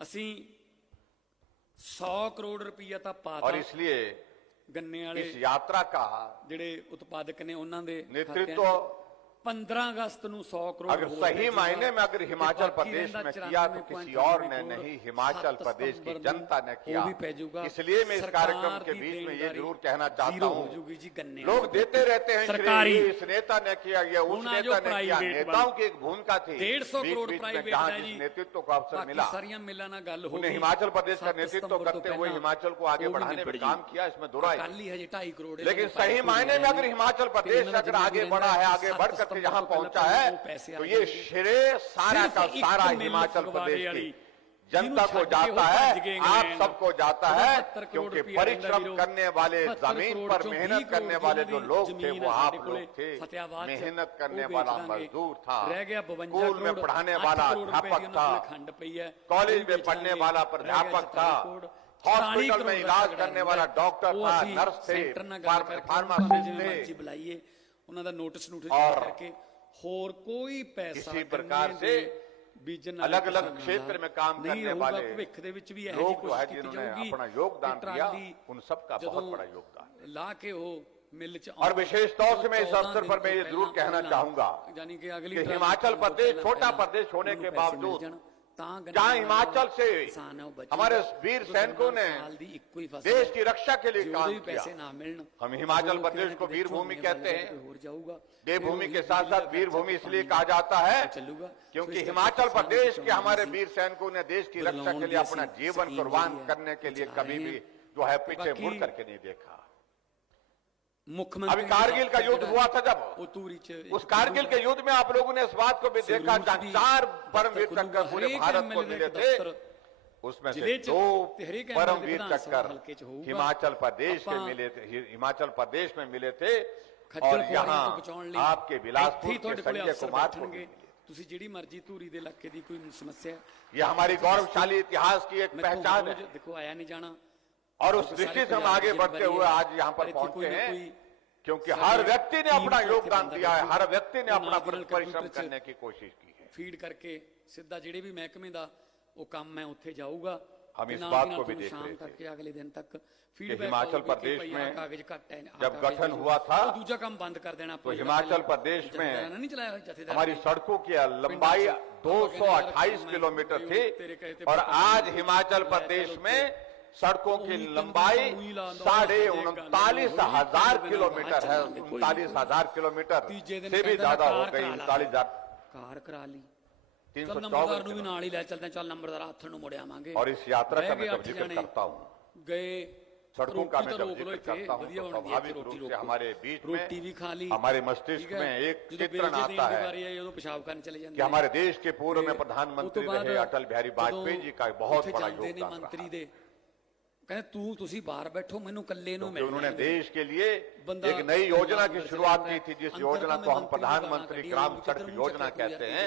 असी 100 करोड़ रुपया तो पाता और इसलिए गन्ने वाले इस यात्रा का जिहड़े उत्पादक ने उन्हां दे नेतृत्व 15 अगस्त को 100 करोड़ अगर सही मायने में अगर हिमाचल प्रदेश में किया तो किसी और ने नहीं, हिमाचल प्रदेश की जनता ने किया। इसलिए मैं इस कार्यक्रम के बीच में ये जरूर कहना चाहता हूँ, लोग देते रहते हैं सरकारी इस नेता ने किया, ये उस नेता ने किया। नेताओं की एक भूमिका थी 150 करोड़ प्राइवेट जहाँ जिस नेतृत्व को अवसर मिला, सारियां मिलां नाल गल हो उन्हें हिमाचल प्रदेश का नेतृत्व करते हुए हिमाचल को आगे बढ़ाने में काम किया, इसमें दुराई। लेकिन सही मायने में अगर हिमाचल प्रदेश अगर आगे बढ़ा है, आगे बढ़ करके यहाँ पहुंचा है, तो ये श्रेय सारा का सारा हिमाचल प्रदेश की जनता को जाता है, आप सबको जाता है, क्योंकि परिश्रम करने वाले, जमीन पर मेहनत करने वाले जो लोग थे वो आप लोग थे। मेहनत करने वाला मजदूर था, स्कूल में पढ़ाने वाला अध्यापक था, कॉलेज में पढ़ने वाला प्राध्यापक था, हॉस्पिटल में इलाज करने वाला डॉक्टर था, नर्स थे, फार्मासिस्ट थे, उन्होंने नोटिस और करके होर कोई पैसा इसी प्रकार से अलग अलग क्षेत्र में काम करने वाले लोग जो है जिन्होंने अपना योगदान दिया, उन सबका बहुत बड़ा योगदान ला के हो मिल च और विशेष तौर से मैं इस अवसर पर मैं ये जरूर कहना चाहूंगा कि हिमाचल प्रदेश छोटा प्रदेश होने के बावजूद जहाँ हिमाचल से हमारे वीर सैनिकों ने देश की रक्षा के लिए काम किया। हम हिमाचल प्रदेश को वीर भूमि कहते हैं। देवभूमि के साथ साथ वीर भूमि इसलिए कहा जाता है क्योंकि हिमाचल प्रदेश के हमारे वीर सैनिकों ने देश की रक्षा के लिए अपना जीवन कुर्बान करने के लिए कभी भी जो है पीछे मुड़ करके नहीं देखा। अभी कारगिल का युद्ध हुआ था, जब उस कारगिल के युद्ध में आप लोगों ने इस बात को भी देखा, 4 परमवीर चक्कर पूरे भारत को मिले थे, उसमें से 2 परमवीर चक्कर हिमाचल प्रदेश के मिले थे, हिमाचल प्रदेश में मिले थे और यहाँ आपके बिलासपुर के संजय कुमार को मिले। जिहड़ी मर्जी धूरी दे इलाके दी कोई समस्या, ये हमारी गौरवशाली इतिहास की एक पहचान है। देखो आया नहीं जाना और उस दृष्टि से हम आगे बढ़ते हुए आज यहाँ पर पहुंचे हैं क्योंकि हर व्यक्ति ने अपना योगदान दिया है, हर व्यक्ति ने अपना परिश्रम करने की कोशिश की है। फीड करके सीधा जिहड़े भी महकमे दा वो काम मैं उत्थे जाऊगा। हम इस बात को भी देख रहे थे अगले दिन तक कि हिमाचल प्रदेश में जब गठन हुआ था दूसरा काम बंद कर देना, तो हिमाचल प्रदेश में हमारी सड़कों की लंबाई 228 किलोमीटर थी और आज हिमाचल प्रदेश में सड़कों की लंबाई 39,500 किलोमीटर है। 39,000 किलोमीटर से भी ज्यादा हो गई। 39,000 कार करा ली, 354 भी नाल ही ले चलते, चल नंबरदार हाथ नु मुड़ आवांगे। और इस यात्रा का मैं जब जिक्र करता हूँ, गए सड़कों का मैं जब जिक्र करता हूँ तो स्वाभाविक रूप से हमारे बीच में हमारे मस्तिष्क में एक चित्रण आता है कि हमारे देश के पूर्व में प्रधानमंत्री रहे अटल बिहारी वाजपेयी जी का बहुत बड़ा योगदान रहा। कहते तू तुसी बाहर बैठो, मैनू कल्ले नु मिल। उन्होंने देश के लिए एक नई योजना की शुरुआत की थी, जिस योजना को हम प्रधानमंत्री ग्राम सड़क योजना कहते हैं।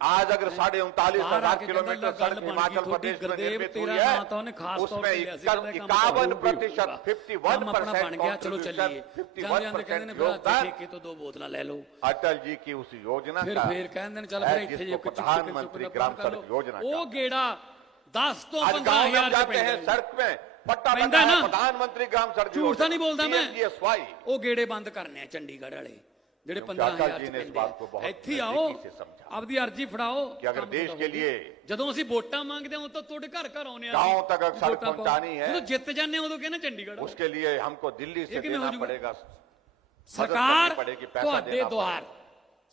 आज अगर 39,500 किलोमीटर सड़क हिमाचल प्रदेश में निर्मित हुई है, उसमें 51% 51% योगदान तो 2 बोतल ले लो अटल जी की उस योजना का, जिसको प्रधानमंत्री ग्राम सड़क योजना वो गेड़ा 10 तो 15,000 जाते हैं सड़क में पट्टा बंदा है, प्रधानमंत्री ग्राम सड़क योजना। झूठ नहीं बोलता मैं, वो गेड़े बंद करने चंडीगढ़ वाले जेडे 15,000 इत्थे आओ आपकी अर्जी फड़ाओ कि अगर देश के लिए जदों असीं वोटां मंगदे हां तो तुहाडे घर घर आउणे गांव तक सड़क पहुंचानी है, जदों जित जाने उदों कहना चंडीगढ़, उसके लिए हमको दिल्ली से देना पड़ेगा। सरकार तुहाडे द्वार,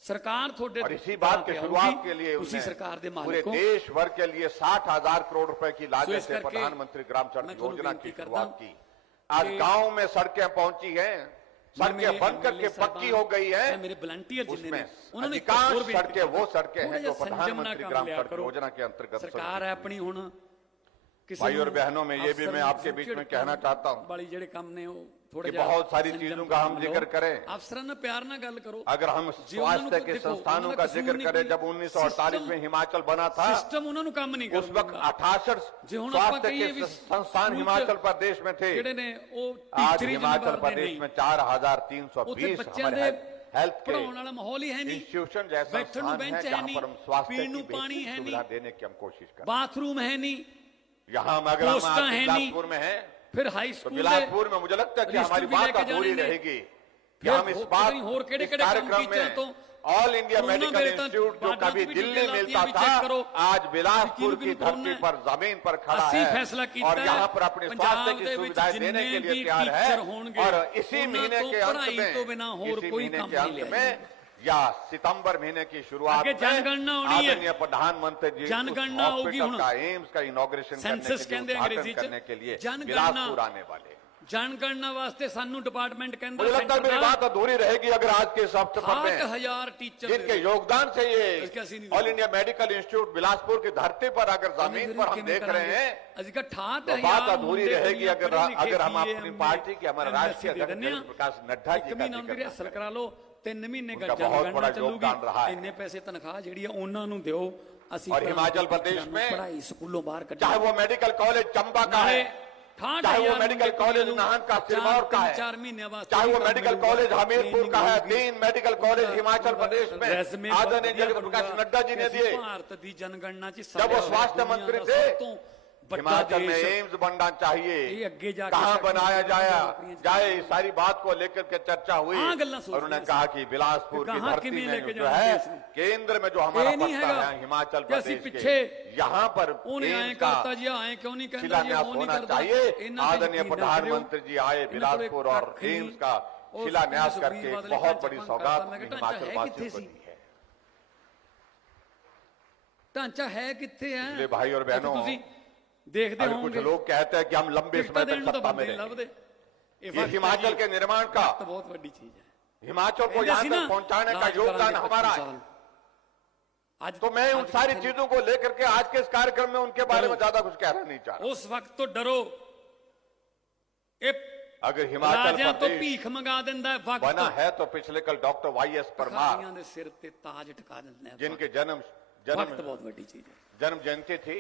सरकार थोड़े और इसी बात की शुरुआत के लिए उसी सरकार दे पूरे देश भर के लिए 60,000 करोड़ रुपए की लागत से प्रधानमंत्री ग्राम सड़क योजना की शुरुआत की। आज गांव में सड़कें पहुंची हैं, सड़कें बन करके पक्की हो गई है। मेरे वॉलंटियर उसमें अधिकांश सड़कें वो सड़कें हैं जो प्रधानमंत्री ग्राम सड़क योजना के अंतर्गत सरकार है अपनी। हुण भाई और बहनों में ये भी मैं आपके बीच में कहना चाहता हूँ बड़ी जेडे काम ने कि बहुत सारी चीजों का हम जिक्र करें। अफसर ने प्यार ना गल करो। अगर हम स्वास्थ्य के संस्थानों का जिक्र करें, जब 1948 में हिमाचल बना था, सिस्टम उन्होंने काम नहीं उस वक्त 68 स्वास्थ्य के संस्थान हिमाचल प्रदेश में थे। आज हिमाचल प्रदेश में 4,320 हमारे हेल्थ के माहौल ही है नहीं, इंस्टीट्यूशन जैसा स्थान है जहाँ पर हम स्वास्थ्य की बेहतरीन सुविधा देने की हम कोशिश करें। बाथरूम है नहीं, यहाँ अगर हम आज बिलासपुर में हैं, फिर हाई तो स्कूल बिलासपुर में मुझे लगता है कि हमारी बात अधूरी रहेगी कि हम इस बात इस कार्यक्रम में ऑल इंडिया मेडिकल इंस्टीट्यूट जो कभी दिल्ली मिलता था, आज बिलासपुर की धरती पर जमीन पर खड़ा है और यहाँ पर अपने स्वास्थ्य की सुविधाएं देने के लिए तैयार है। और इसी महीने के अंत में या सितंबर महीने की शुरुआत में आदरणीय प्रधानमंत्री जी हॉस्पिटल का, एम्स का इनॉग्रेशन करने के लिए बिलासपुर आने वाले। जनगणना वास्ते सानू डिपार्टमेंट के अंदर मुझे लगता है मेरी बात अधूरी रहेगी अगर आज के सप्ताह में 6000 टीचर जिनके योगदान से ये all India medical institute Bilaspur की धरती पर अगर जमीन पर हम देख रहे हैं, तो बात अधूरी रहेगी अगर हम अपनी पार्टी के, हमारे राष्ट्रीय अध्यक्ष प्रकाश नड्डा जी का जिक्र हासिल करा लो। 3 महीने का बहुत बड़ा योगदान रहा है। इन्ने पैसे तनख्वाह जी उन्होंने दो। और हिमाचल प्रदेश में पढ़ाई स्कूलों बाहर, चाहे वो मेडिकल कॉलेज चंबा का है, चाहे वो मेडिकल कॉलेज नाहन का, सिरमौर का है, चाहे वो मेडिकल कॉलेज हमीरपुर का है, 3 मेडिकल कॉलेज हिमाचल प्रदेश में आदरणीय जगत प्रकाश नड्डा जी ने दिए। जनगणना जब वो स्वास्थ्य मंत्री थे, हिमाचल में एम्स बनना चाहिए, कहाँ बनाया जाए सारी बात को लेकर के चर्चा हुई और उन्होंने कहा कि बिलासपुर की धरती में जो है केंद्र में जो हमारा पड़ता है हिमाचल प्रदेश के, यहाँ पर एम्स का शिलान्यास होना चाहिए। आदरणीय प्रधानमंत्री जी आए बिलासपुर और एम्स का शिलान्यास करके बहुत बड़ी सौगात हिमाचल वासियों को दी है। ढांचा है कितने है भाई और बहनों, देखते हैं कुछ लोग कहते हैं कि हम लंबे समय तक सत्ता में रहेंगे। ये हिमाचल के निर्माण का तो बहुत बड़ी चीज है, हिमाचल को यहाँ तक पहुंचाने का योगदान हमारा है। आज तो मैं उन सारी चीजों को लेकर के आज के इस कार्यक्रम में उनके बारे में ज्यादा कुछ कहना नहीं चाह रहा। उस वक्त तो डरो, अगर हिमाचल तो भीख मंगा देता है बना है तो पिछले कल डॉक्टर YS परमार सिर पे ताज टिका देते हैं, जिनके जन्म बहुत बड़ी चीज है, जन्म जयंती थी,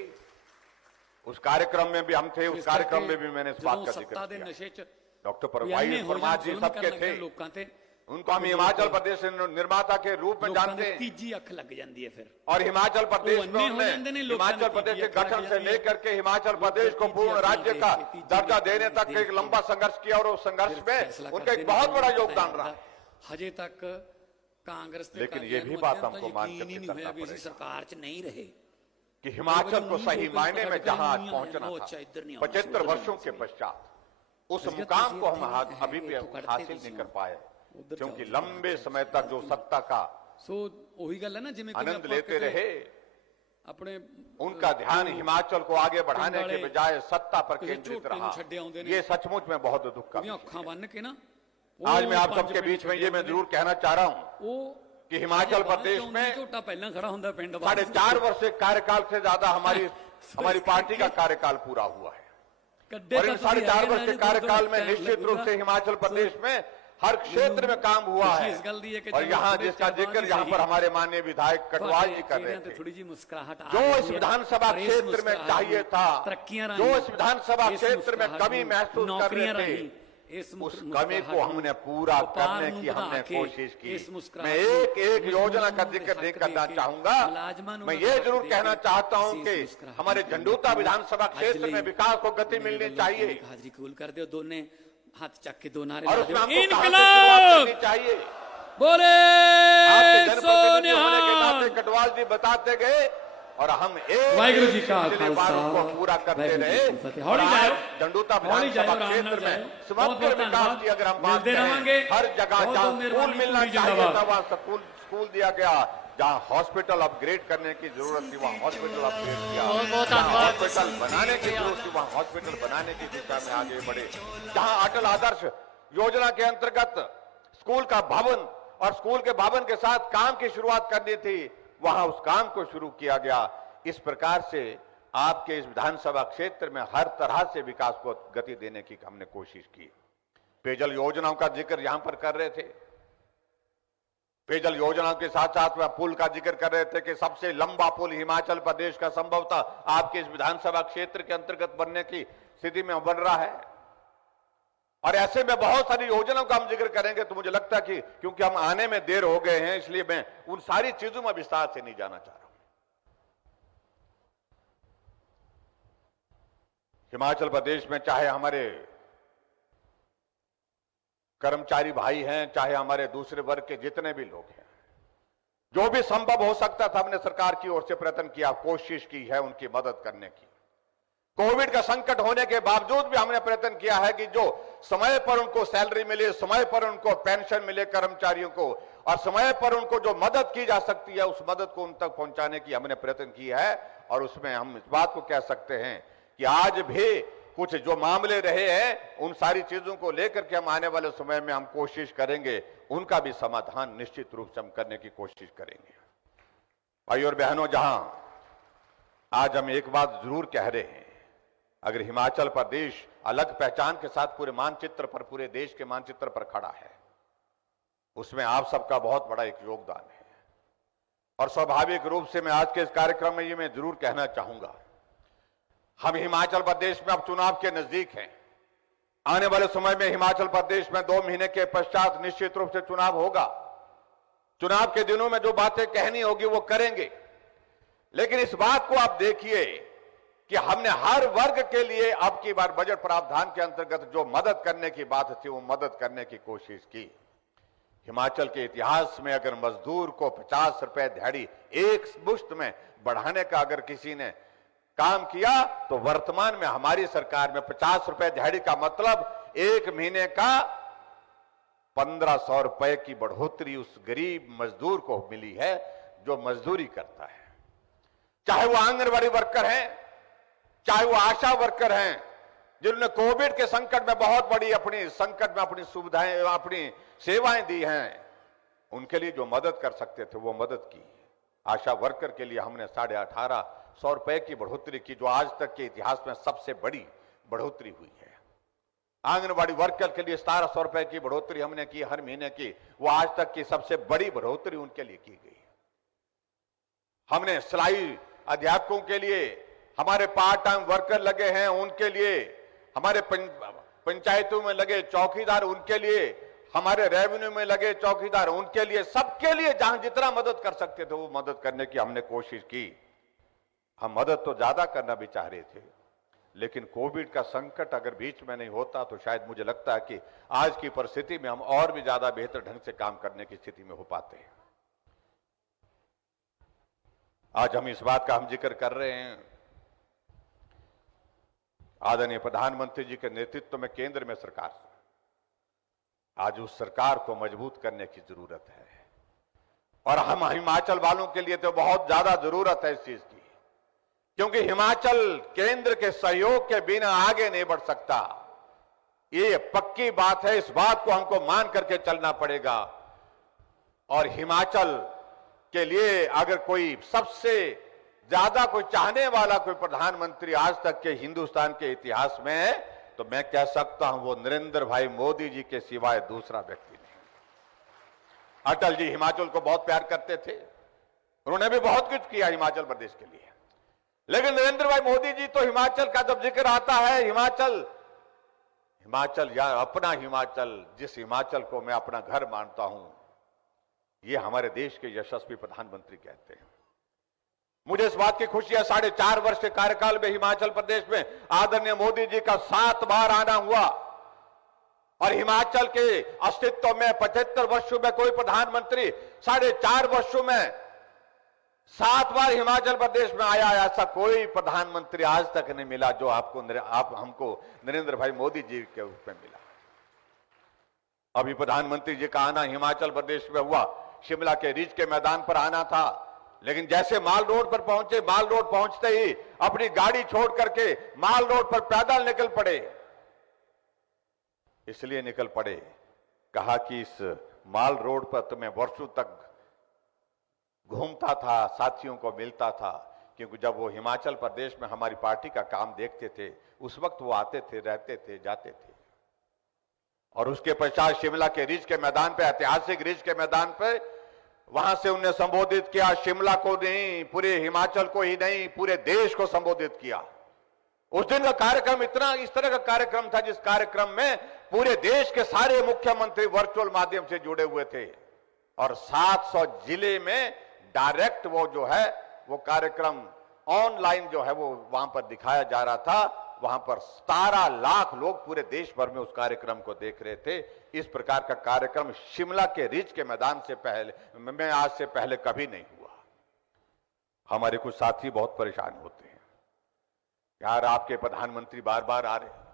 उस कार्यक्रम में भी हम थे, उस कार्यक्रम में भी मैंने इस बात का जिक्र किया। डॉक्टर YS परमार जी सबके थे, उनको हम हिमाचल प्रदेश निर्माता के रूप में जानते हैं। तीजी अख लग जाती है फिर, और हिमाचल प्रदेश में हिमाचल प्रदेश के गठन से लेकर के हिमाचल प्रदेश को पूर्ण राज्य का दर्जा देने तक एक लंबा संघर्ष किया और उस संघर्ष में उनका एक बहुत बड़ा योगदान रहा। हजे तक कांग्रेस, लेकिन ये भी बात हमको मान के चलना पड़ेगा सरकार च नहीं रहे कि हिमाचल को सही मायने में जहां आज पहुंचना था 75 वर्षों के पश्चात, उस मुकाम को हम अभी भी हासिल नहीं कर पाए, क्योंकि लंबे समय तक जो सत्ता का आनंद लेते रहे, अपने उनका ध्यान हिमाचल को आगे बढ़ाने के बजाय सत्ता पर केंद्रित रहा। ये सचमुच में बहुत दुख का। आज मैं आप सबके बीच में ये मैं जरूर कहना चाह रहा हूँ कि हिमाचल प्रदेश में 4.5 वर्ष के कार्यकाल से ज्यादा हमारी पार्टी का कार्यकाल पूरा हुआ है। और इन 4.5 वर्ष के कार्यकाल में निश्चित रूप से हिमाचल प्रदेश में हर क्षेत्र में काम हुआ है। और यहाँ जिसका जिक्र यहाँ पर हमारे माननीय विधायक कटवाल जी कर रहे थे, जो इस विधानसभा क्षेत्र में चाहिए था, जो इस विधानसभा क्षेत्र में कमी महसूस कर रहे थे, उस कमी को हमने पूरा करने की हमने कोशिश की। मैं एक योजना का जिक्र नहीं करना चाहूंगा, मैं ये जरूर कहना चाहता हूं कि हमारे झंडूता विधानसभा क्षेत्र में विकास को गति मिलने चाहिए। हाजिरी कबूल कर दो, दोनों हाथ चक के 2 नारे और उसमें हमको शुरुआत चाहिए। बोले आपके जनप्रतिनिधि होने के नाते कटवाल जी बताते गए और हम वाहिगुरु जी का को पूरा करते रहे। झंडूता विधानसभा क्षेत्र में समग्र विकास की अगर हम बात करें, हर जगह जहाँ स्कूल मिलना चाहिए था वहाँ स्कूल दिया गया, जहाँ हॉस्पिटल अपग्रेड करने की जरूरत थी वहाँ हॉस्पिटल अपग्रेड किया, हॉस्पिटल बनाने की जरूरत थी वहाँ हॉस्पिटल बनाने की दिशा में आगे बढ़े। जहाँ अटल आदर्श योजना के अंतर्गत स्कूल का भवन और स्कूल के भवन के साथ काम की शुरुआत करनी थी, वहां उस काम को शुरू किया गया। इस प्रकार से आपके इस विधानसभा क्षेत्र में हर तरह से विकास को गति देने की हमने कोशिश की। पेयजल योजनाओं का जिक्र यहां पर कर रहे थे, पेयजल योजनाओं के साथ साथ में पुल का जिक्र कर रहे थे कि सबसे लंबा पुल हिमाचल प्रदेश का संभवतः आपके इस विधानसभा क्षेत्र के अंतर्गत बनने की स्थिति में बन रहा है। और ऐसे में बहुत सारी योजनाओं का हम जिक्र करेंगे, तो मुझे लगता है कि क्योंकि हम आने में देर हो गए हैं, इसलिए मैं उन सारी चीजों में विस्तार से नहीं जाना चाह रहा हूं। हिमाचल प्रदेश में चाहे हमारे कर्मचारी भाई हैं, चाहे हमारे दूसरे वर्ग के जितने भी लोग हैं, जो भी संभव हो सकता था हमने सरकार की ओर से प्रयत्न किया, कोशिश की है उनकी मदद करने की। कोविड का संकट होने के बावजूद भी हमने प्रयत्न किया है कि जो समय पर उनको सैलरी मिले, समय पर उनको पेंशन मिले कर्मचारियों को, और समय पर उनको जो मदद की जा सकती है उस मदद को उन तक पहुंचाने की हमने प्रयत्न किया है। और उसमें हम इस बात को कह सकते हैं कि आज भी कुछ जो मामले रहे हैं उन सारी चीजों को लेकर के हम आने वाले समय में हम कोशिश करेंगे, उनका भी समाधान निश्चित रूप से हम करने की कोशिश करेंगे। भाई और बहनों, जहां आज हम एक बात जरूर कह रहे हैं, अगर हिमाचल प्रदेश अलग पहचान के साथ पूरे मानचित्र पर, पूरे देश के मानचित्र पर खड़ा है, उसमें आप सबका बहुत बड़ा एक योगदान है। और स्वाभाविक रूप से मैं आज के इस कार्यक्रम में ये मैं जरूर कहना चाहूंगा, हम हिमाचल प्रदेश में अब चुनाव के नजदीक हैं। आने वाले समय में हिमाचल प्रदेश में 2 महीने के पश्चात निश्चित रूप से चुनाव होगा। चुनाव के दिनों में जो बातें कहनी होगी वो करेंगे, लेकिन इस बात को आप देखिए कि हमने हर वर्ग के लिए अब की बार बजट प्रावधान के अंतर्गत जो मदद करने की बात थी वो मदद करने की कोशिश की। हिमाचल के इतिहास में अगर मजदूर को 50 रुपए दिहाड़ी एक मुश्त में बढ़ाने का अगर किसी ने काम किया तो वर्तमान में हमारी सरकार में 50 रुपए दिहाड़ी का मतलब एक महीने का 1500 रुपए की बढ़ोतरी उस गरीब मजदूर को मिली है जो मजदूरी करता है। चाहे वो आंगनबाड़ी वर्कर हैं, चाहे वो आशा वर्कर हैं, जिन्होंने कोविड के संकट में बहुत बड़ी अपनी संकट में अपनी सुविधाएं, अपनी सेवाएं दी हैं, उनके लिए जो मदद कर सकते थे वो मदद की। आशा वर्कर के लिए हमने 1850 रुपए की बढ़ोतरी की, जो आज तक के इतिहास में सबसे बड़ी बढ़ोतरी हुई है। आंगनबाड़ी वर्कर के लिए 1700 रुपए की बढ़ोतरी हमने की हर महीने की, वो आज तक की सबसे बड़ी बढ़ोतरी उनके लिए की गई। हमने सिलाई अध्यापकों के लिए, हमारे पार्ट टाइम वर्कर लगे हैं उनके लिए, हमारे पंचायतों में लगे चौकीदार उनके लिए, हमारे रेवेन्यू में लगे चौकीदार उनके लिए, सबके लिए जहां जितना मदद कर सकते थे वो मदद करने की हमने कोशिश की। हम मदद तो ज्यादा करना भी चाह रहे थे, लेकिन कोविड का संकट अगर बीच में नहीं होता तो शायद मुझे लगता है कि आज की परिस्थिति में हम और भी ज्यादा बेहतर ढंग से काम करने की स्थिति में हो पाते हैं। आज हम इस बात का हम जिक्र कर रहे हैं, आदरणीय प्रधानमंत्री जी के नेतृत्व में केंद्र में सरकार, आज उस सरकार को मजबूत करने की जरूरत है। और हम हिमाचल वालों के लिए तो बहुत ज्यादा जरूरत है इस चीज की, क्योंकि हिमाचल केंद्र के सहयोग के बिना आगे नहीं बढ़ सकता। ये पक्की बात है, इस बात को हमको मान करके चलना पड़ेगा। और हिमाचल के लिए अगर कोई सबसे ज्यादा कोई चाहने वाला कोई प्रधानमंत्री आज तक के हिंदुस्तान के इतिहास में है तो मैं कह सकता हूं वो नरेंद्र भाई मोदी जी के सिवाय दूसरा व्यक्ति नहीं। अटल जी हिमाचल को बहुत प्यार करते थे, उन्होंने भी बहुत कुछ किया हिमाचल प्रदेश के लिए, लेकिन नरेंद्र भाई मोदी जी तो हिमाचल का जब जिक्र आता है, हिमाचल या अपना हिमाचल, जिस हिमाचल को मैं अपना घर मानता हूं, ये हमारे देश के यशस्वी प्रधानमंत्री कहते हैं। मुझे इस बात की खुशी है, 4.5 वर्ष के कार्यकाल में हिमाचल प्रदेश में आदरणीय मोदी जी का 7 बार आना हुआ। और हिमाचल के अस्तित्व में 75 वर्षों में कोई प्रधानमंत्री 4.5 वर्षों में 7 बार हिमाचल प्रदेश में आया, ऐसा कोई प्रधानमंत्री आज तक नहीं मिला जो आप हमको नरेंद्र भाई मोदी जी के रूप में मिला। अभी प्रधानमंत्री जी का आना हिमाचल प्रदेश में हुआ, शिमला के रिज के मैदान पर आना था, लेकिन जैसे माल रोड पर पहुंचे, माल रोड पहुंचते ही अपनी गाड़ी छोड़ करके माल रोड पर पैदल निकल पड़े। इसलिए निकल पड़े, कहा कि इस माल रोड पर तो मैं वर्षों तक घूमता था, साथियों को मिलता था, क्योंकि जब वो हिमाचल प्रदेश में हमारी पार्टी का काम देखते थे उस वक्त वो आते थे, रहते थे, जाते थे। और उसके पश्चात शिमला के रिज के मैदान पे, ऐतिहासिक रिज के मैदान पे, वहां से उन्हें संबोधित किया। शिमला को नहीं, पूरे हिमाचल को ही नहीं, पूरे देश को संबोधित किया। उस दिन का कार्यक्रम इस तरह का कार्यक्रम था जिस कार्यक्रम में पूरे देश के सारे मुख्यमंत्री वर्चुअल माध्यम से जुड़े हुए थे और 700 जिले में डायरेक्ट वो जो है वो कार्यक्रम ऑनलाइन जो है वो वहां पर दिखाया जा रहा था। वहां पर 17 लाख लोग पूरे देश भर में उस कार्यक्रम को देख रहे थे। इस प्रकार का कार्यक्रम शिमला के रिज के मैदान से पहले में आज से पहले कभी नहीं हुआ। हमारे कुछ साथी बहुत परेशान होते हैं, यार आपके प्रधानमंत्री बार बार आ रहे हैं।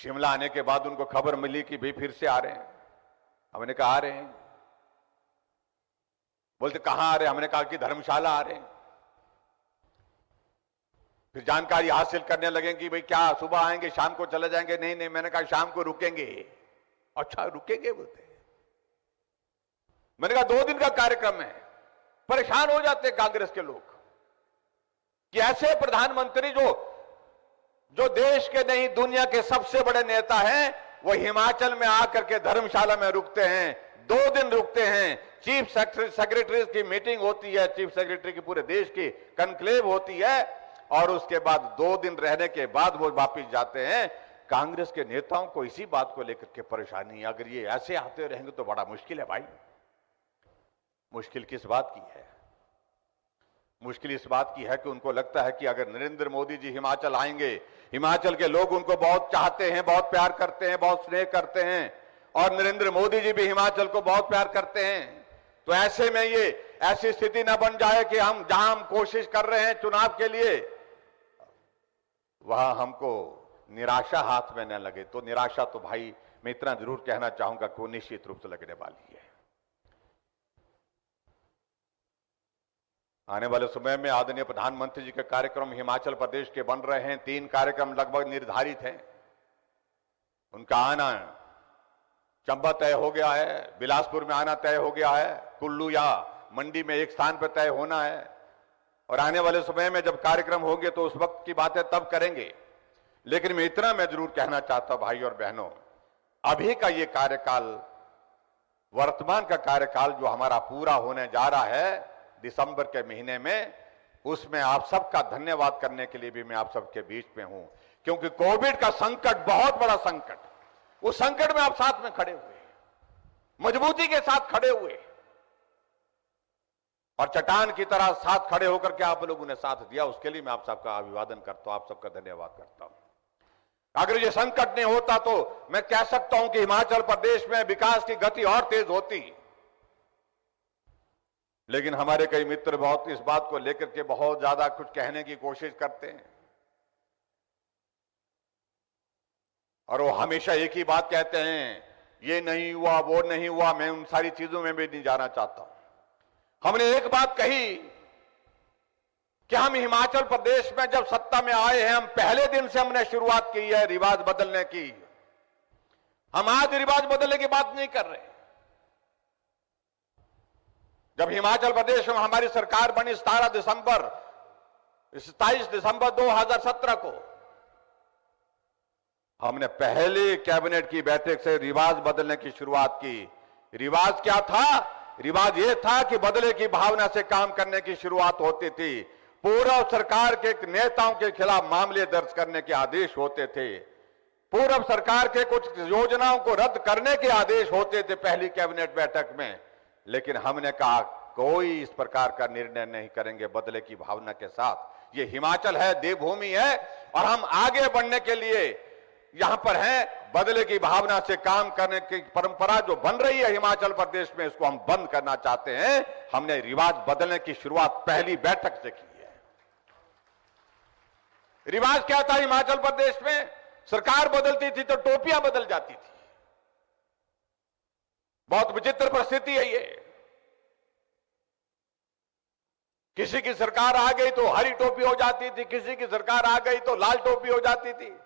शिमला आने के बाद उनको खबर मिली कि भाई फिर से आ रहे हैं। हमने कहा आ रहे हैं, बोलते कहां आ रहे हैं? हमने कहा कि धर्मशाला आ रहे हैं। फिर जानकारी हासिल करने लगे कि भाई क्या सुबह आएंगे शाम को चले जाएंगे? नहीं नहीं, मैंने कहा शाम को रुकेंगे। अच्छा रुकेंगे बोलते। मैंने कहा 2 दिन का कार्यक्रम है। परेशान हो जाते कांग्रेस के लोग कि ऐसे प्रधानमंत्री जो देश के नहीं दुनिया के सबसे बड़े नेता हैं, वो हिमाचल में आकर के धर्मशाला में रुकते हैं, 2 दिन रुकते हैं। चीफ सेक्रेटरी की मीटिंग होती है, चीफ सेक्रेटरी की पूरे देश की कन्क्लेव होती है, और उसके बाद 2 दिन रहने के बाद वो वापिस जाते हैं। कांग्रेस के नेताओं को इसी बात को लेकर के परेशानी, अगर ये ऐसे आते रहेंगे तो बड़ा मुश्किल है भाई। मुश्किल किस बात की है? मुश्किल इस बात की है कि उनको लगता है कि अगर नरेंद्र मोदी जी हिमाचल आएंगे, हिमाचल के लोग उनको बहुत चाहते हैं, बहुत प्यार करते हैं, बहुत स्नेह करते हैं, और नरेंद्र मोदी जी भी हिमाचल को बहुत प्यार करते हैं, तो ऐसे में ये ऐसी स्थिति न बन जाए कि हम जहां हम कोशिश कर रहे हैं चुनाव के लिए, वहां हमको निराशा हाथ में न लगे। तो निराशा तो भाई मैं इतना जरूर कहना चाहूंगा कि वो निश्चित रूप से लगने वाली है। आने वाले समय में आदरणीय प्रधानमंत्री जी के कार्यक्रम हिमाचल प्रदेश के बन रहे हैं। 3 कार्यक्रम लगभग निर्धारित हैं। उनका आना चंबा तय हो गया है, बिलासपुर में आना तय हो गया है, कुल्लू या मंडी में एक स्थान पर तय होना है, और आने वाले समय में जब कार्यक्रम होंगे तो उस वक्त की बातें तब करेंगे। लेकिन मैं इतना जरूर कहना चाहता हूं भाई और बहनों, अभी का ये कार्यकाल, वर्तमान का कार्यकाल जो हमारा पूरा होने जा रहा है दिसंबर के महीने में, उसमें आप सबका धन्यवाद करने के लिए भी मैं आप सबके बीच में हूं, क्योंकि कोविड का संकट बहुत बड़ा संकट, उस संकट में आप साथ में खड़े हुए, मजबूती के साथ खड़े हुए, और चट्टान की तरह साथ खड़े होकर के आप लोगों ने साथ दिया। उसके लिए मैं आप सबका अभिवादन करता हूं, आप सबका धन्यवाद करता हूं। अगर ये संकट नहीं होता तो मैं कह सकता हूं कि हिमाचल प्रदेश में विकास की गति और तेज होती। लेकिन हमारे कई मित्र बहुत इस बात को लेकर के बहुत ज्यादा कुछ कहने की कोशिश करते हैं, और वो हमेशा एक ही बात कहते हैं, ये नहीं हुआ, वो नहीं हुआ। मैं उन सारी चीजों में भी नहीं जाना चाहता हूं। हमने एक बात कही कि हम हिमाचल प्रदेश में जब सत्ता में आए हैं, हम पहले दिन से हमने शुरुआत की है रिवाज बदलने की। हम आज रिवाज बदलने की बात नहीं कर रहे। जब हिमाचल प्रदेश में हमारी सरकार बनी 27 दिसंबर 2017 को, हमने पहले कैबिनेट की बैठक से रिवाज बदलने की शुरुआत की। रिवाज क्या था? रिवाज यह था कि बदले की भावना से काम करने की शुरुआत होती थी। पूर्व सरकार के नेताओं के खिलाफ मामले दर्ज करने के आदेश होते थे। पूर्व सरकार के कुछ योजनाओं को रद्द करने के आदेश होते थे पहली कैबिनेट बैठक में। लेकिन हमने कहा कोई इस प्रकार का निर्णय नहीं करेंगे बदले की भावना के साथ। ये हिमाचल है, देवभूमि है, और हम आगे बढ़ने के लिए यहां पर हैं। बदले की भावना से काम करने की परंपरा जो बन रही है हिमाचल प्रदेश में, इसको हम बंद करना चाहते हैं। हमने रिवाज बदलने की शुरुआत पहली बैठक से की है। रिवाज क्या था हिमाचल प्रदेश में? सरकार बदलती थी तो टोपियां बदल जाती थी। बहुत विचित्र परिस्थिति है ये। किसी की सरकार आ गई तो हरी टोपी हो जाती थी, किसी की सरकार आ गई तो लाल टोपी हो जाती थी।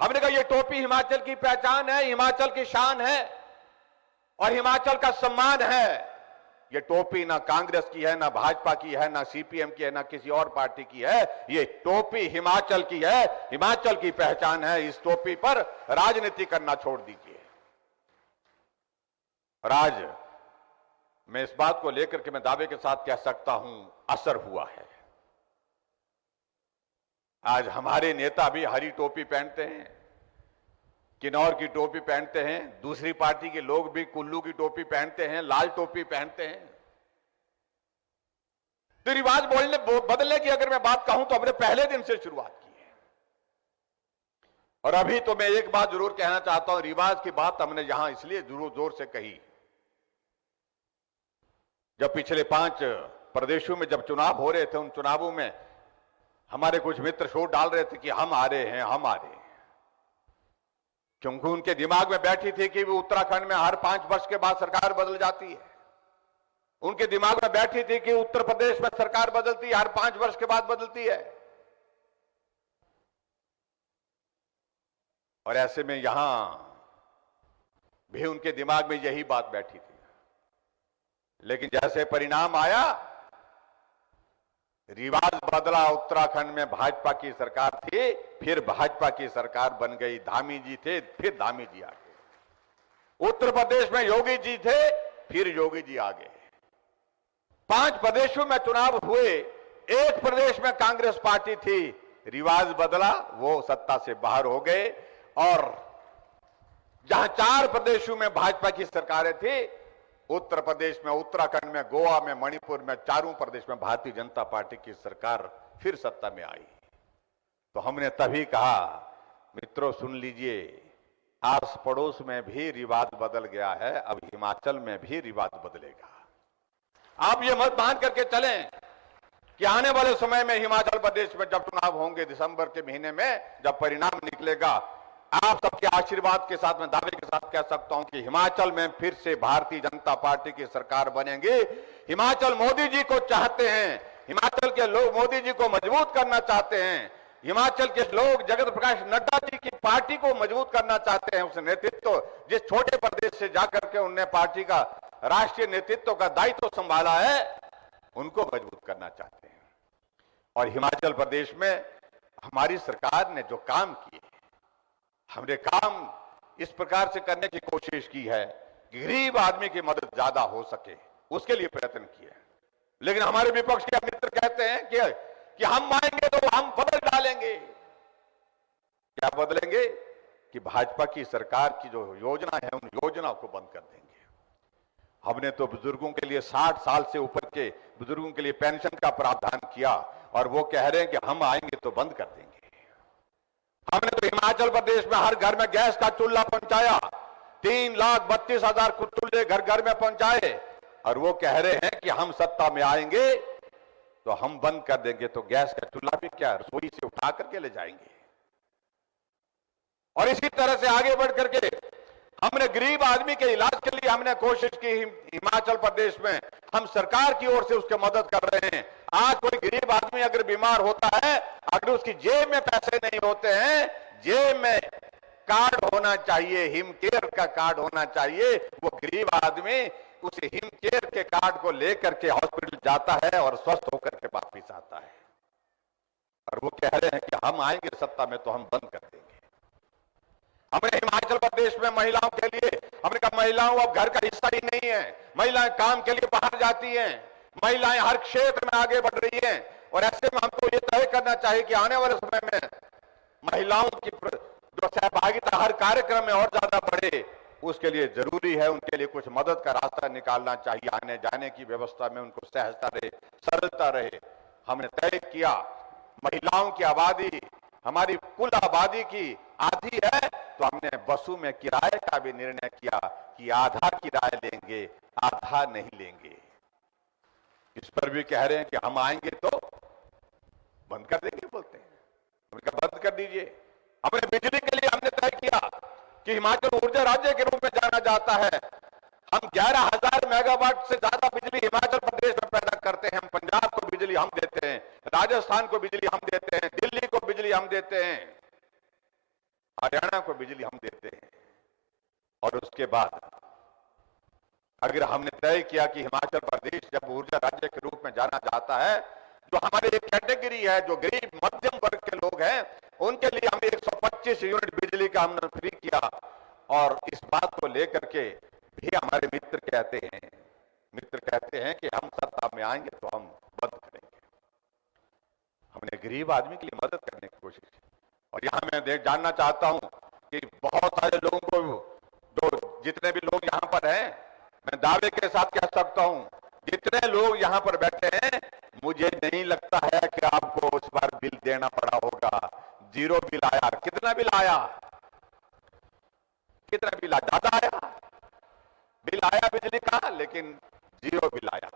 हमने कहा ये टोपी हिमाचल की पहचान है, हिमाचल की शान है और हिमाचल का सम्मान है। ये टोपी ना कांग्रेस की है, ना भाजपा की है, ना सीपीएम की है, ना किसी और पार्टी की है। ये टोपी हिमाचल की है, हिमाचल की पहचान है। इस टोपी पर राजनीति करना छोड़ दीजिए। और आज मैं इस बात को लेकर के मैं दावे के साथ कह सकता हूं, असर हुआ है। आज हमारे नेता भी हरी टोपी पहनते हैं, किन्नौर की टोपी पहनते हैं, दूसरी पार्टी के लोग भी कुल्लू की टोपी पहनते हैं, लाल टोपी पहनते हैं। तो रिवाज बदलने की अगर मैं बात कहूं तो हमने पहले दिन से शुरुआत की है। और अभी तो मैं एक बात जरूर कहना चाहता हूं, रिवाज की बात हमने यहां इसलिए जरूर जोर से कही, जब पिछले 5 प्रदेशों में जब चुनाव हो रहे थे, उन चुनावों में हमारे कुछ मित्र शोर डाल रहे थे कि हम आ रहे हैं, हम आ रहे हैं, क्योंकि उनके दिमाग में बैठी थी कि वो उत्तराखंड में हर 5 वर्ष के बाद सरकार बदल जाती है। उनके दिमाग में बैठी थी कि उत्तर प्रदेश में सरकार बदलती है, हर 5 वर्ष के बाद बदलती है। और ऐसे में यहां भी उनके दिमाग में यही बात बैठी थी। लेकिन जैसे परिणाम आया, रिवाज बदला, उत्तराखंड में भाजपा की सरकार थी, फिर भाजपा की सरकार बन गई। धामी जी थे, फिर धामी जी आ गए। उत्तर प्रदेश में योगी जी थे, फिर योगी जी आ गए। 5 प्रदेशों में चुनाव हुए, एक प्रदेश में कांग्रेस पार्टी थी, रिवाज बदला, वो सत्ता से बाहर हो गए। और जहां 4 प्रदेशों में भाजपा की सरकारें थी, उत्तर प्रदेश में, उत्तराखंड में, गोवा में, मणिपुर में, चारों प्रदेश में भारतीय जनता पार्टी की सरकार फिर सत्ता में आई। तो हमने तभी कहा, मित्रों सुन लीजिए, आस पड़ोस में भी रिवाज बदल गया है, अब हिमाचल में भी रिवाज बदलेगा। आप ये मत मान करके चलें कि आने वाले समय में हिमाचल प्रदेश में जब चुनाव होंगे दिसंबर के महीने में, जब परिणाम निकलेगा, आप सबके आशीर्वाद के साथ, मैं दावे के साथ कह सकता हूं कि हिमाचल में फिर से भारतीय जनता पार्टी की सरकार बनेगी। हिमाचल मोदी जी को चाहते हैं, हिमाचल के लोग मोदी जी को मजबूत करना चाहते हैं, हिमाचल के लोग जगत प्रकाश नड्डा जी की पार्टी को मजबूत करना चाहते हैं। उस नेतृत्व, जिस छोटे प्रदेश से जाकर के उनने पार्टी का राष्ट्रीय नेतृत्व का दायित्व संभाला है, उनको मजबूत करना चाहते हैं। और हिमाचल प्रदेश में हमारी सरकार ने जो काम किए, हमने काम इस प्रकार से करने की कोशिश की है कि गरीब आदमी की मदद ज्यादा हो सके, उसके लिए प्रयत्न किए। लेकिन हमारे विपक्ष के मित्र कहते हैं कि हम आएंगे तो हम बदल डालेंगे। क्या बदलेंगे? कि भाजपा की सरकार की जो योजना है, उन योजनाओं को बंद कर देंगे। हमने तो बुजुर्गों के लिए 60 साल से ऊपर के बुजुर्गों के लिए पेंशन का प्रावधान किया, और वो कह रहे हैं कि हम आएंगे तो बंद कर देंगे। हमने तो हिमाचल प्रदेश में हर घर में गैस का चूल्हा पहुंचाया, 3,32,000 चूल्हे घर घर में पहुंचाए, और वो कह रहे हैं कि हम सत्ता में आएंगे तो हम बंद कर देंगे। तो गैस का चूल्हा भी क्या रसोई से उठा करके ले जाएंगे। और इसी तरह से आगे बढ़ करके हमने गरीब आदमी के इलाज के लिए हमने कोशिश की। हिमाचल प्रदेश में हम सरकार की ओर से उसकी मदद कर रहे हैं। आज कोई गरीब आदमी अगर बीमार होता है, अगर उसकी जेब में पैसे नहीं होते हैं, जेब में कार्ड होना चाहिए, हिम केयर का कार्ड होना चाहिए, वो गरीब आदमी उस हिम केयर के कार्ड को लेकर के हॉस्पिटल जाता है और स्वस्थ होकर के वापिस आता है। और वो कह रहे हैं कि हम आएंगे सत्ता में तो हम बंद कर देंगे। हमने हिमाचल प्रदेश में महिलाओं के लिए हमने कहा, महिलाओं अब घर का हिस्सा ही नहीं है, महिलाएं काम के लिए बाहर जाती हैं, महिलाएं हर क्षेत्र में आगे बढ़ रही हैं। और ऐसे में हमको ये तय करना चाहिए कि आने वाले समय में महिलाओं की जो सहभागिता हर कार्यक्रम में और ज्यादा बढ़े, उसके लिए जरूरी है उनके लिए कुछ मदद का रास्ता निकालना चाहिए। आने जाने की व्यवस्था में उनको सहजता रहे, सरलता रहे। हमने तय किया, महिलाओं की आबादी हमारी कुल आबादी की आधी है, तो हमने बसों में किराए का भी निर्णय किया कि आधा किराया लेंगे, आधा नहीं लेंगे। इस पर भी कह रहे हैं कि हम आएंगे तो बंद कर देंगे, बोलते हैं। हमने कहा बंद कर दीजिए। हमने बिजली के लिए हमने तय किया कि हिमाचल ऊर्जा राज्य के रूप में जाना जाता है। हम 11,000 मेगावाट से ज्यादा बिजली हिमाचल प्रदेश में पैदा करते हैं। हम पंजाब को बिजली हम देते हैं, राजस्थान को बिजली हम देते हैं, दिल्ली को बिजली हम देते हैं, हरियाणा को बिजली हम देते हैं। और उसके बाद अगर हमने तय किया कि हिमाचल प्रदेश जब ऊर्जा राज्य के रूप में जाना जाता है, जो हमारे एक कैटेगरी है, जो गरीब मध्यम वर्ग के लोग हैं, उनके लिए हमने 125 यूनिट बिजली का हमने फ्री किया। और इस बात को लेकर के भी हमारे मित्र कहते हैं कि हम सत्ता में आएंगे तो हम बंद करेंगे। हमने गरीब आदमी के लिए मदद करने की कोशिश की। और यहां मैं जानना चाहता हूं कि बहुत सारे लोगों को, जो जितने भी लोग यहां पर हैं, मैं दावे के साथ कह सकता हूं, जितने लोग यहां पर बैठे हैं, मुझे नहीं लगता है कि आपको उस बार बिल देना पड़ा होगा। जीरो बिल आया। कितना बिल आया? कितना बिल आया? ज्यादा आया? बिल आया बिजली का, लेकिन जीरो बिल आया।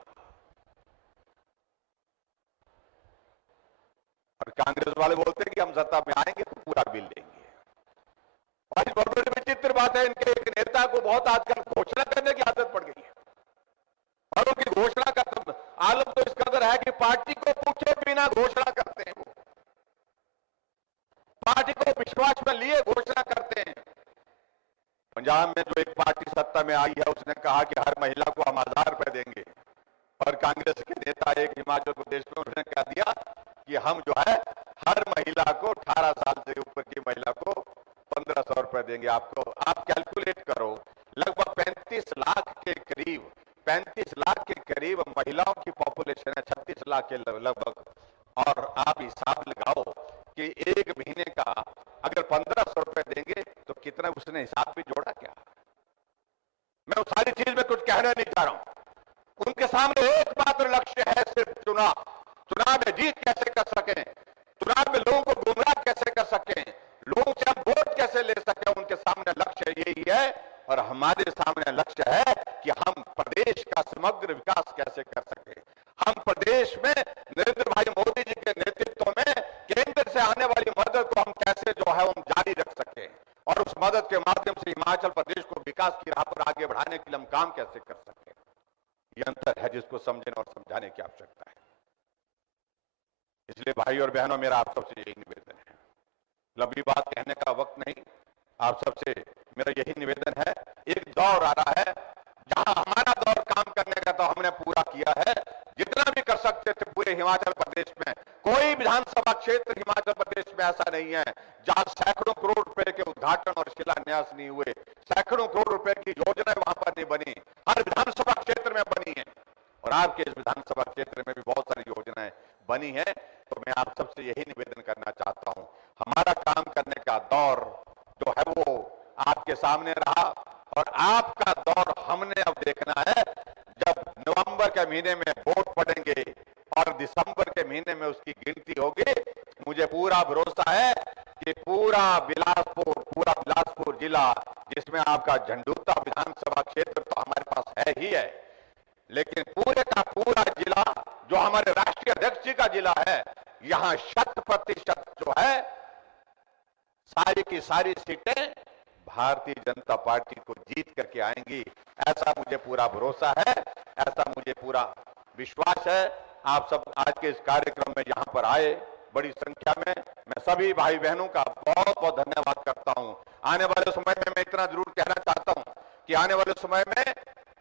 और कांग्रेस वाले बोलते हैं कि हम सत्ता में आएंगे तो पूरा बिल लेंगे। और इस बहुत बड़ी विचित्र बात है, इनके एक नेता को बहुत आजकल घोषणा करने की आदत पड़ गई है। और उनकी घोषणा का आलम तो इस कदर है कि पार्टी को पूछे बिना घोषणा करते हैं। वो पार्टी को विश्वास में लिए घोषणा करते हैं। पंजाब में जो एक पार्टी सत्ता में आई है, उसने कहा कि हर महिला को हम 1000 रुपए देंगे। और कांग्रेस के नेता एक हिमाचल प्रदेश में उन्होंने कह दिया कि हम जो है हर महिला को 18 साल से ऊपर की महिला को 1500 रुपए देंगे। आपको आप कैलकुलेट करो, लगभग 35 लाख के करीब 35 लाख के करीब महिलाओं की पॉपुलेशन है, 36 लाख के लगभग। और आप हिसाब लगाओ कि एक महीने का अगर 1500 रुपए देंगे तो कितना, उसने हिसाब भी जोड़ा क्या? मैं उस सारी चीज में कुछ कहना नहीं चाह रहा हूं। उनके सामने एकमात्र लक्ष्य है सिर्फ चुनाव। चुनाव में जीत कैसे कर सकें, चुनाव में लोगों को गुमराह कैसे कर सकें, लोगों से हम वोट कैसे ले सकें, उनके सामने लक्ष्य यही है। और हमारे सामने लक्ष्य है कि हम प्रदेश का समग्र विकास कैसे कर सके। हम प्रदेश में नरेंद्र भाई मोदी जी के नेतृत्व में केंद्र से आने वाली मदद को हम कैसे जो है हम जारी रख सके, और उस मदद के माध्यम से हिमाचल प्रदेश को विकास की राह पर आगे बढ़ाने के लिए हम काम कैसे कर सके। ये अंतर है जिसको समझने और समझाने की आवश्यकता है। इसलिए भाई और बहनों, मेरा आप सबसे यही निवेदन है, लंबी बात कहने का वक्त नहीं, आप सबसे मेरा यही निवेदन है। एक दौर आ रहा है जहां हमारा दौर काम करने का तो हमने पूरा किया है, जितना भी कर सकते थे पूरे हिमाचल प्रदेश में। कोई विधानसभा क्षेत्र हिमाचल प्रदेश में ऐसा नहीं है जहां सैकड़ों करोड़ रुपए के उद्घाटन और शिलान्यास नहीं हुए, सैकड़ों करोड़ रुपए की योजनाएं वहां पर नहीं बनी। हर विधानसभा क्षेत्र में बनी है, और आपके इस विधानसभा क्षेत्र में भी बहुत सारी योजनाएं बनी है। तो मैं आप सबसे यही निवेदन करना चाहता हूं, हमारा काम करने का दौर जो है वो आपके सामने रहा, और आपका दौर हमने अब देखना है। जब नवंबर के महीने में वोट पड़ेंगे और दिसंबर के महीने में उसकी गिनती होगी, मुझे पूरा भरोसा है कि पूरा बिलासपुर जिला, जिसमें आपका झंडूता विधानसभा क्षेत्र तो हमारे पास है ही है, लेकिन पूरे का पूरा जिला जो हमारे राष्ट्रीय अध्यक्ष जी का जिला है, यहां 100% जो है सारी की सारी सीटें भारतीय जनता पार्टी को जीत करके आएंगी। ऐसा मुझे पूरा भरोसा है, ऐसा मुझे पूरा विश्वास है। आप सब आज के इस कार्यक्रम में यहां पर आए बड़ी संख्या में, मैं सभी भाई बहनों का बहुत बहुत धन्यवाद करता हूं। आने वाले समय में मैं इतना जरूर कहना चाहता हूं कि आने वाले समय में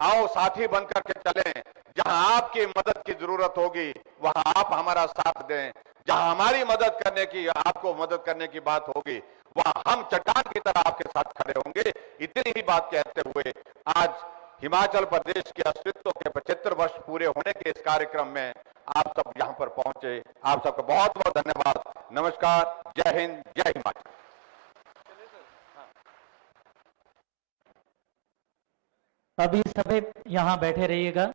आओ साथी बनकर के चलें। जहां आपकी मदद की जरूरत होगी वहां आप हमारा साथ दें, जहां हमारी मदद करने की, आपको मदद करने की बात होगी, वहां हम चट्टान की तरह आपके साथ खड़े होंगे। इतनी ही बात कहते हुए आज हिमाचल प्रदेश के अस्तित्व के 75 वर्ष पूरे होने के इस कार्यक्रम में आप सब यहां पर पहुंचे, आप सबका बहुत बहुत धन्यवाद। नमस्कार, जय हिंद, जय हिमाचल। अभी सभी यहाँ बैठे रहिएगा।